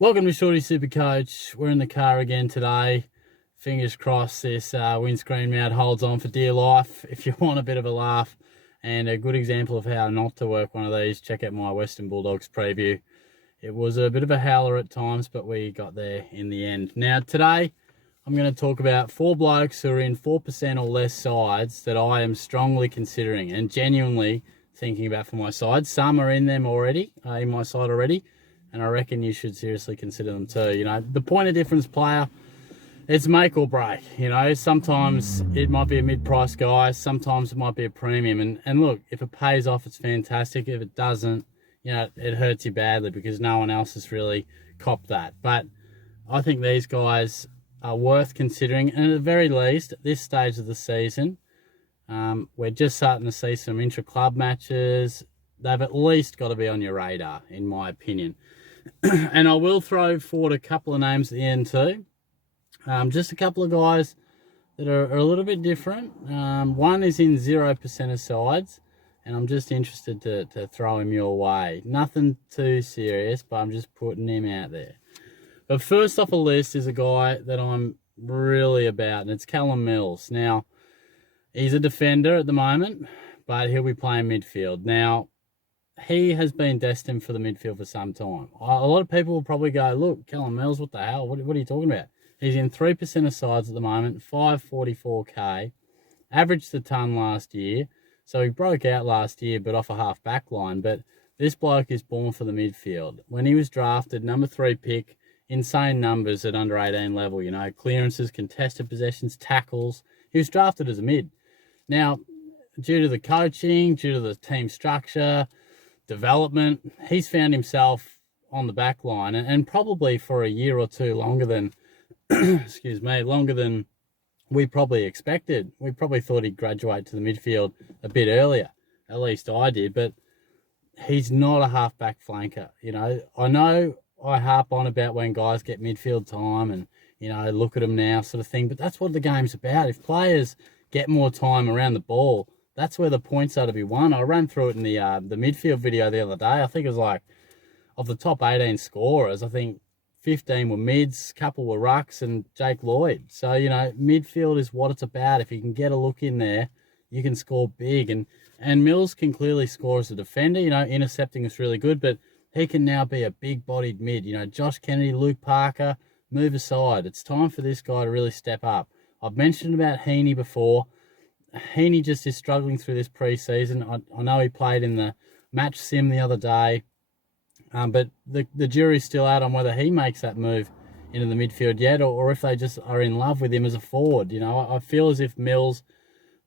Welcome to Shorty Supercoach. We're in the car again today. Fingers crossed this windscreen mount holds on for dear life. If you want a bit of a laugh and a good example of how not to work one of these, check out my Western Bulldogs preview. It was a bit of a howler at times, but we got there in the end. Now today, I'm going to talk about 4 blokes who are in 4% or less sides that I am strongly considering and genuinely thinking about for my side. Some are in them already, in my side already, and I reckon you should seriously consider them too. You know, the point of difference player, it's make or break. You know, sometimes it might be a mid-price guy, sometimes it might be a premium. And look, if it pays off, it's fantastic. If it doesn't, you know, it hurts you badly because no one else has really copped that. But I think these guys are worth considering, and at the very least, at this stage of the season, we're just starting to see some intra-club matches. They've at least got to be on your radar, in my opinion. And I will throw forward a couple of names at the end too. Just a couple of guys that are a little bit different. One is in 0% of sides, and I'm just interested to throw him your way. Nothing too serious, but I'm just putting him out there. But first off the list is a guy that I'm really about, and it's Callum Mills. Now, he's a defender at the moment, but he'll be playing midfield. Now, he has been destined for the midfield for some time. A lot of people will probably go, look, Callum Mills, what the hell? What are you talking about? He's in 3% of sides at the moment, 544k, averaged a ton last year. So he broke out last year, but off a half back line. But this bloke is born for the midfield. When he was drafted, number 3 pick, insane numbers at under 18 level, you know, clearances, contested possessions, tackles. He was drafted as a mid. Now, due to the coaching, due to the team structure, development, he's found himself on the back line and probably for a year or two longer than, longer than we probably expected. We probably thought he'd graduate to the midfield a bit earlier. At least I did, but he's not a half-back flanker. You know I harp on about when guys get midfield time and, you know, look at them now sort of thing, but that's what the game's about. If players get more time around the ball, that's where the points are to be won. I ran through it in the midfield video the other day. I think it was like, of the top 18 scorers, I think 15 were mids, a couple were rucks, and Jake Lloyd. So, you know, midfield is what it's about. If you can get a look in there, you can score big. And Mills can clearly score as a defender. You know, intercepting is really good, but he can now be a big-bodied mid. You know, Josh Kennedy, Luke Parker, move aside. It's time for this guy to really step up. I've mentioned about Heaney before. Heaney just is struggling through this pre-season. I know he played in the match sim the other day, but the jury's still out on whether he makes that move into the midfield yet, or if they just are in love with him as a forward. You know, I feel as if Mills,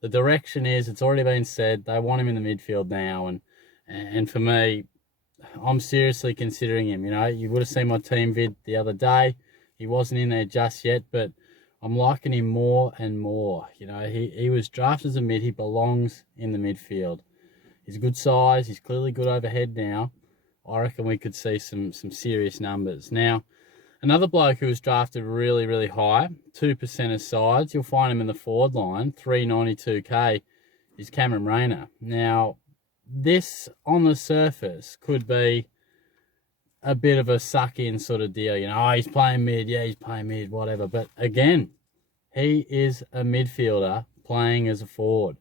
the direction is, it's already been said, they want him in the midfield now, and for me, I'm seriously considering him. You know, you would have seen my team vid the other day. He wasn't in there just yet, but I'm liking him more and more. You know, he was drafted as a mid. He belongs in the midfield. He's a good size. He's clearly good overhead now. I reckon we could see some serious numbers. Now, another bloke who was drafted really, really high, 2% of sides, you'll find him in the forward line, 392k, is Cameron Rayner. Now, this, on the surface, could be a bit of a suck-in sort of deal. You know, oh, he's playing mid, yeah, he's playing mid, whatever. But again, he is a midfielder playing as a forward.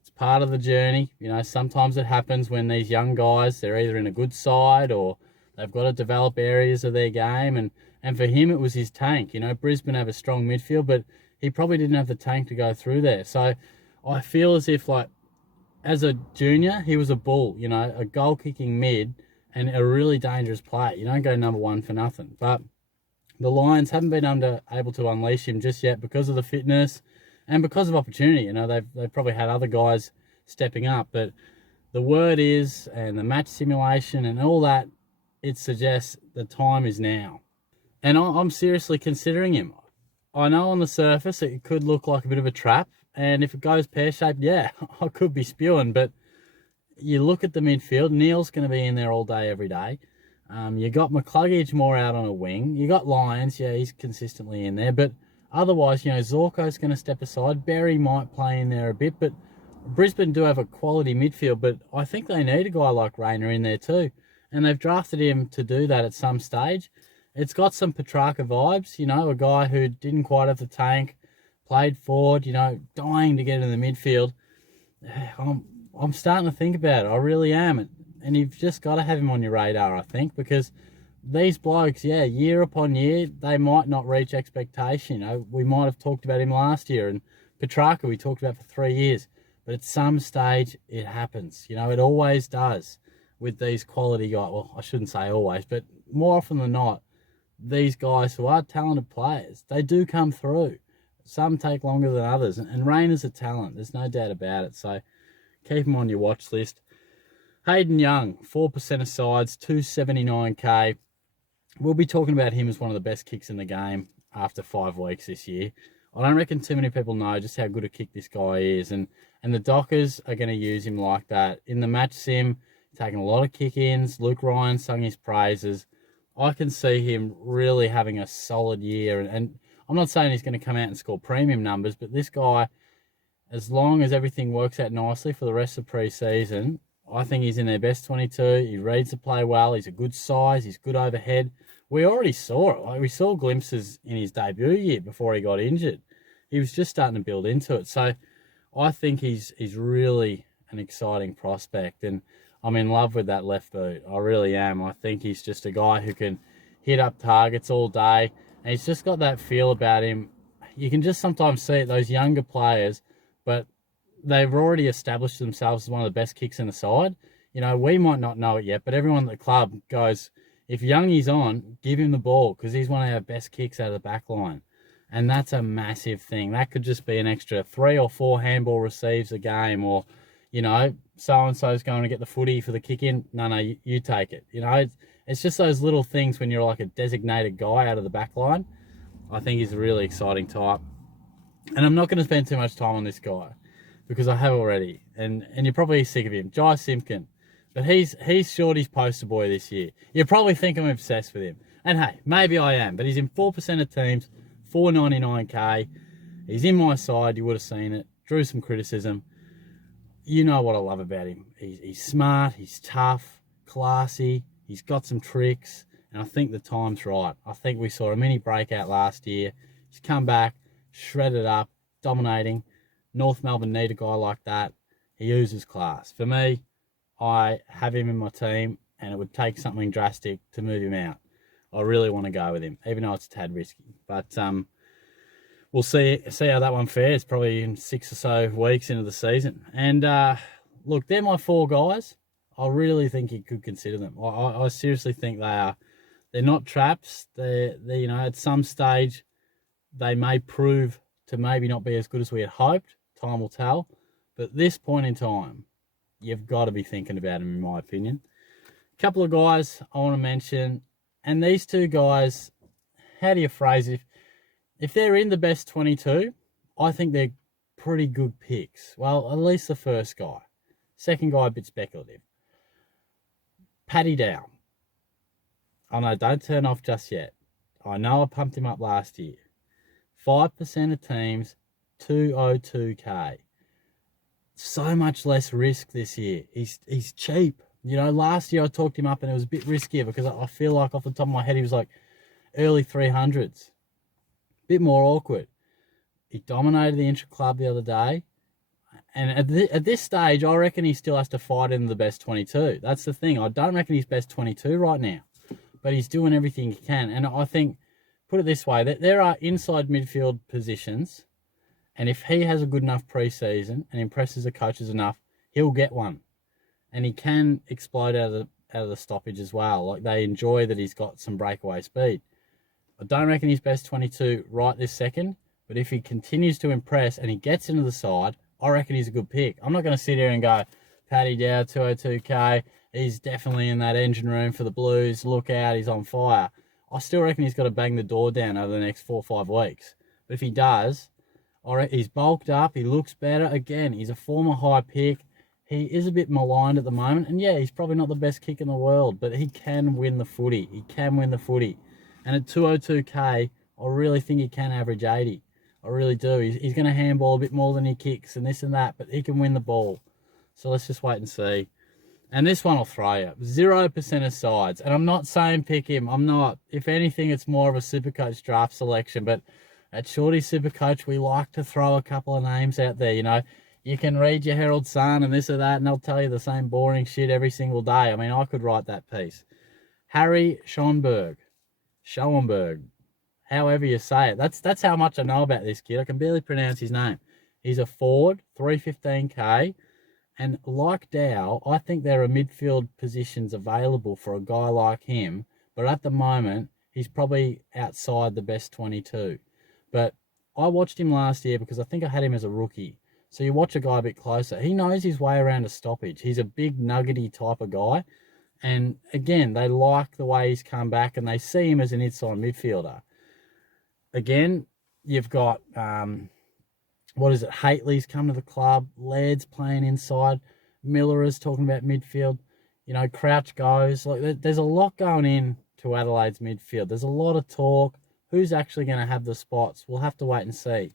It's part of the journey. You know, sometimes it happens when these young guys, they're either in a good side or they've got to develop areas of their game. And for him, it was his tank. You know, Brisbane have a strong midfield, but he probably didn't have the tank to go through there. So I feel as if, like, as a junior, he was a bull, you know, a goal-kicking mid and a really dangerous player. You don't go number 1 for nothing. But the Lions haven't been able to unleash him just yet because of the fitness and because of opportunity. You know, they've probably had other guys stepping up. But the word is, and the match simulation and all that, it suggests the time is now. And I'm seriously considering him. I know on the surface it could look like a bit of a trap. And if it goes pear-shaped, yeah, I could be spewing. But you look at the midfield, Neil's going to be in there all day, every day. You got McCluggage more out on a wing. You got Lyons, yeah, he's consistently in there. But otherwise, you know, Zorko's going to step aside. Berry might play in there a bit. But Brisbane do have a quality midfield. But I think they need a guy like Rayner in there too. And they've drafted him to do that at some stage. It's got some Petrarca vibes, you know, a guy who didn't quite have the tank, played forward, you know, dying to get in the midfield. I'm starting to think about it. I really am. And you've just got to have him on your radar, I think, because these blokes, yeah, year upon year, they might not reach expectation. You know, we might have talked about him last year, and Petrarca we talked about for 3 years. But at some stage, it happens. You know, it always does with these quality guys. Well, I shouldn't say always, but more often than not, these guys who are talented players, they do come through. Some take longer than others, and Rayner's a talent. There's no doubt about it. So keep him on your watch list. Hayden Young, 4% of sides, 279k. We'll be talking about him as one of the best kicks in the game after 5 weeks this year. I don't reckon too many people know just how good a kick this guy is, and the Dockers are going to use him like that. In the match sim, taking a lot of kick-ins. Luke Ryan sung his praises. I can see him really having a solid year, and I'm not saying he's going to come out and score premium numbers, but this guy, as long as everything works out nicely for the rest of pre-season, I think he's in their best 22. He reads the play well. He's a good size. He's good overhead. We already saw it. Like, we saw glimpses in his debut year before he got injured. He was just starting to build into it. So I think he's really an exciting prospect, and I'm in love with that left boot. I really am. I think he's just a guy who can hit up targets all day, and he's just got that feel about him. You can just sometimes see it, those younger players, but they've already established themselves as one of the best kicks in the side. You know, we might not know it yet, but everyone at the club goes, if Youngie's on, give him the ball, because he's one of our best kicks out of the back line. And that's a massive thing. That could just be an extra 3 or 4 handball receives a game, or, you know, so-and-so's going to get the footy for the kick in. No, you take it. You know, it's just those little things when you're like a designated guy out of the back line. I think he's a really exciting type. And I'm not going to spend too much time on this guy, because I have already. And you're probably sick of him. Jai Simpkin. But he's Shorty's poster boy this year. You probably think I'm obsessed with him. And hey, maybe I am. But he's in 4% of teams, 499k. He's in my side. You would have seen it. Drew some criticism. You know what I love about him. He's smart. He's tough. Classy. He's got some tricks. And I think the time's right. I think we saw a mini breakout last year. He's come back, shredded up, dominating. North Melbourne need a guy like that. He oozes class. For me, I have him in my team, and it would take something drastic to move him out. I really want to go with him, even though it's a tad risky. But we'll see how that one fares, probably in 6 or so weeks into the season. And look, they're my 4 guys. I really think you could consider them. I seriously think they are. They're not traps. They're you know, at some stage they may prove to maybe not be as good as we had hoped. Time will tell. But at this point in time, you've got to be thinking about him, in my opinion. A couple of guys I want to mention. And these 2 guys, how do you phrase it? If they're in the best 22, I think they're pretty good picks. Well, at least the first guy. Second guy, a bit speculative. Paddy Dow. Oh no, don't turn off just yet. I know I pumped him up last year. 5% of teams, 202k. So much less risk this year. He's cheap. You know, last year I talked him up and it was a bit riskier, because I feel like off the top of my head he was like early 300s. Bit more awkward. He dominated the intra-club the other day. And at this stage, I reckon he still has to fight in the best 22. That's the thing. I don't reckon he's best 22 right now. But he's doing everything he can. And I think, put it this way, that there are inside midfield positions, and if he has a good enough pre-season and impresses the coaches enough, he'll get one. And he can explode out of the stoppage as well. Like, they enjoy that he's got some breakaway speed. I don't reckon he's best 22 right this second, but if he continues to impress and he gets into the side, I reckon he's a good pick. I'm not going to sit here and go, Paddy Dow, 202k, he's definitely in that engine room for the Blues, look out, he's on fire. I still reckon he's got to bang the door down over the next 4 or 5 weeks. But if he does, he's bulked up, he looks better. Again, he's a former high pick. He is a bit maligned at the moment. And yeah, he's probably not the best kick in the world, but he can win the footy. He can win the footy. And at 202k, I really think he can average 80. I really do. He's going to handball a bit more than he kicks and this and that, but he can win the ball. So let's just wait and see. And this one will throw you. 0% of sides. And I'm not saying pick him. I'm not. If anything, it's more of a Supercoach draft selection. But at Shorty Supercoach, we like to throw a couple of names out there. You know, you can read your Herald Sun and this or that, and they'll tell you the same boring shit every single day. I mean, I could write that piece. Harry Schoenberg. However you say it. That's how much I know about this kid. I can barely pronounce his name. He's a forward, 315k. And like Dow, I think there are midfield positions available for a guy like him. But at the moment, he's probably outside the best 22. But I watched him last year because I think I had him as a rookie. So you watch a guy a bit closer. He knows his way around a stoppage. He's a big nuggety type of guy. And again, they like the way he's come back and they see him as an inside midfielder. Again, you've got... Haitley's come to the club. Laird's playing inside. Miller is talking about midfield. You know, Crouch goes. Like, there's a lot going in to Adelaide's midfield. There's a lot of talk. Who's actually going to have the spots? We'll have to wait and see.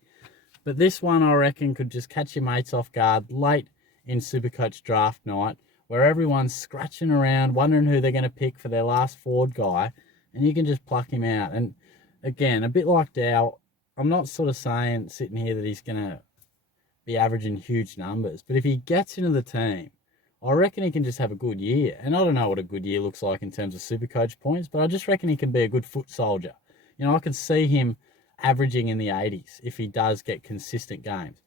But this one, I reckon, could just catch your mates off guard late in Supercoach draft night, where everyone's scratching around, wondering who they're going to pick for their last forward guy, and you can just pluck him out. And again, a bit like Dow, I'm not sort of saying, sitting here, that he's going to be averaging huge numbers. But if he gets into the team, I reckon he can just have a good year. And I don't know what a good year looks like in terms of Supercoach points, but I just reckon he can be a good foot soldier. You know, I can see him averaging in the 80s if he does get consistent games.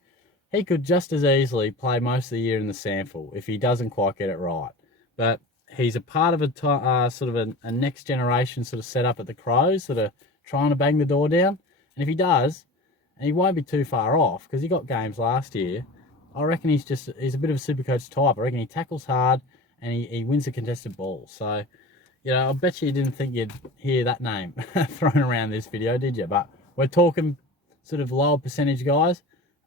He could just as easily play most of the year in the sample if he doesn't quite get it right. But he's a part of a sort of a next generation sort of setup at the Crows that are trying to bang the door down. And if he does, and he won't be too far off because he got games last year, I reckon he's a bit of a Supercoach type. I reckon he tackles hard and he wins the contested ball. So, you know, I bet you didn't think you'd hear that name thrown around this video, did you? But we're talking sort of lower percentage guys.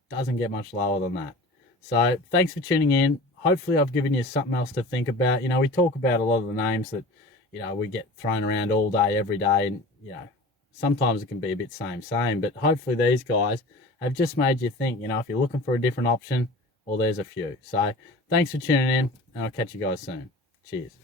Doesn't get much lower than that. So thanks for tuning in. Hopefully I've given you something else to think about. You know, we talk about a lot of the names that, you know, we get thrown around all day, every day, and, you know, sometimes it can be a bit same, but hopefully these guys have just made you think, you know, if you're looking for a different option, well, there's a few. So thanks for tuning in, and I'll catch you guys soon. Cheers.